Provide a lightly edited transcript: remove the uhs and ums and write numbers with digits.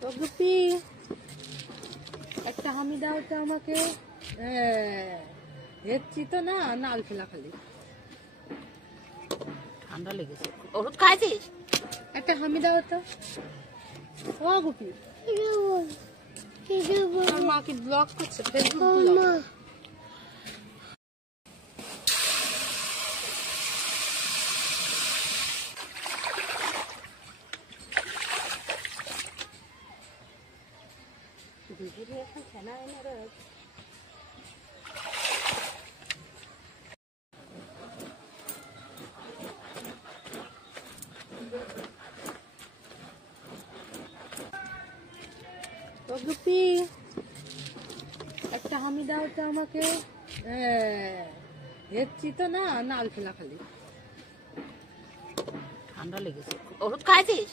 তো গুপি একটা হামি দাও তো আমাকে। হেঁচছি তো না, নাল ফেলা খালি। ঠান্ডা লেগেছে। ওষুধ খাইছিস? একটা হামি দাও তো। ও গুপি, আমার মা কি ব্লক করছে, ফেসবুক ব্লক। তো গুপি একটা হামি দাও তো আমাকে। হেঁচছি তো না, নাল ফেলা খালি। ঠান্ডা লেগেছে। ওষুধ খাইছিস?